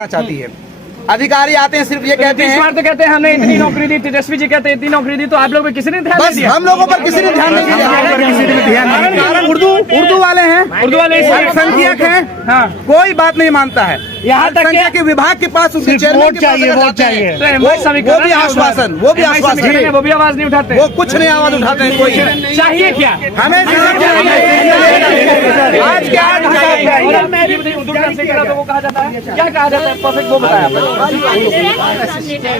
चाहती है। अधिकारी आते हैं सिर्फ ये कहते हैं, तो कहते हैं हमने इतनी नौकरी दी, तेजस्वी जी कहते हैं इतनी नौकरी दी, तो आप लोगों पे किसी ने ध्यान नहीं बस दिया? हम लोगों पर किसी ने ध्यान नहीं दिया। कारण उर्दू वाले हैं, अल्पसंख्यक हैं, हाँ, कोई बात नहीं मानता है। यहाँ तक के विभाग के पास उनके चेयरमैन चाहिए, वो भी आश्वासन, वो भी आवाज नहीं उठाते, वो कुछ नहीं आवाज उठाते हैं। कोई चाहिए क्या हमें? आज क्या तो वो कहा जाता है, क्या कहा जाता है? परफेक्ट वो बताया।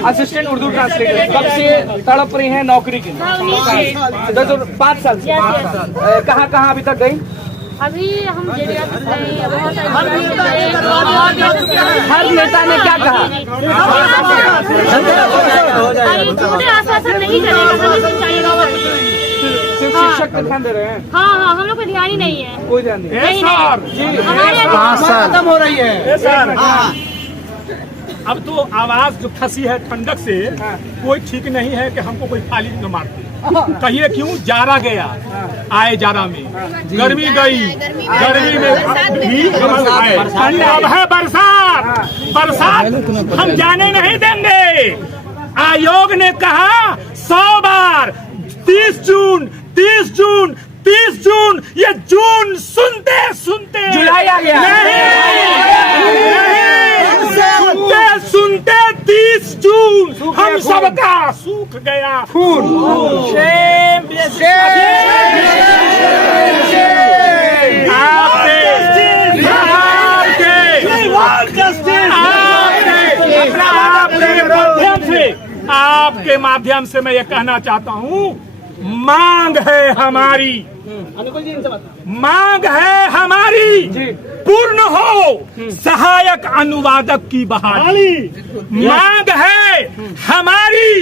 असिस्टेंट उर्दू ट्रांसलेटर कब से तड़प रही है नौकरी के लिए? 5 साल से। कहाँ कहाँ अभी तक गई? अभी हम हर नेता ने क्या कहा? आश्वासन नहीं करेगा, सिर्फ शिक्षक पे ध्यान दे रहे हैं। हाँ, हम लोग को ध्यान ही नहीं है, कोई ध्यान नहीं। हमारे 5 साल खत्म हो रही है। अब तो आवाज जो फंसी है ठंडक से, कोई ठीक नहीं है कि हमको कोई फाली न मारते। कहिए क्यों? जारा गया, आए जारा में, गर्मी गई, गर्मी में भी आए, अब है बरसात, बरसात हम जाने नहीं देंगे। आयोग ने कहा 100 बार 30 जून 30 जून 30 जून, ये जून सुनते सुनते जुलाई आ गया। सुनते 30 जून हम सबका सूख गया खून। आपके माध्यम से मैं ये कहना चाहता हूँ, मांग है हमारी, मांग है हमारी, पूर्ण हो सहायक अनुवादक की बहाली। मांग है हमारी,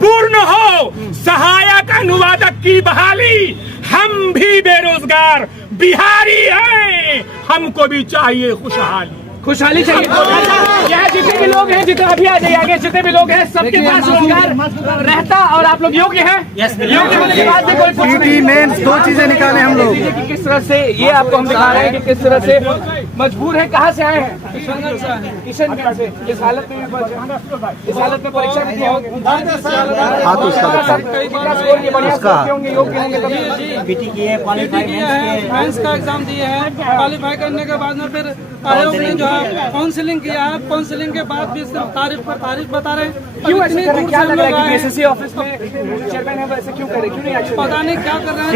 पूर्ण हो सहायक अनुवादक की बहाली। हम भी बेरोजगार बिहारी हैं, हमको भी चाहिए खुशहाली। खुशहाली चाहिए। यहाँ जितने भी लोग हैं, जितने अभी आ जाइए आगे, जितने भी लोग हैं, सबके पास रोजगार रहता और आप लोग योग्य हैं। योग्य होने के बाद भी कोई कुछ नहीं। मेंस 2 चीजें निकाले हम लोग कि किस तरह से ये आपको हम दिखा रहे हैं कि किस तरह से मजबूर है। कहाँ से आए हैं? किशनगंज से। इस हालत में इस हालत में परीक्षा भी दिए होंगे। साइंस का एग्जाम दिए हैं, क्वालिफाई करने के बाद में फिर आयोग ने जो है काउंसलिंग किया है। काउंसलिंग के बाद भी सिर्फ तारीफ पर तारीफ बता रहे हैं। क्यों ऐसे कर रहे हैं? क्या लग रहा है कि एसएससी ऑफिस में चेयरमैन है, वैसे क्यों कर रहे? क्यों नहीं एक्शन? पता नहीं क्या कर रहे हैं।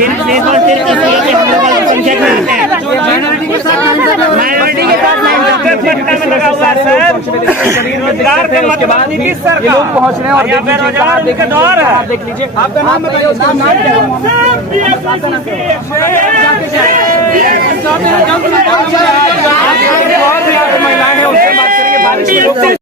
उसके बाद ये लोग पहुँच रहे हैं और देख लीजिए। आपका नाम बताइए, उसका नाम क्या है? और भी महिलाएं हैं, उनसे बात करेंगे। बारिश में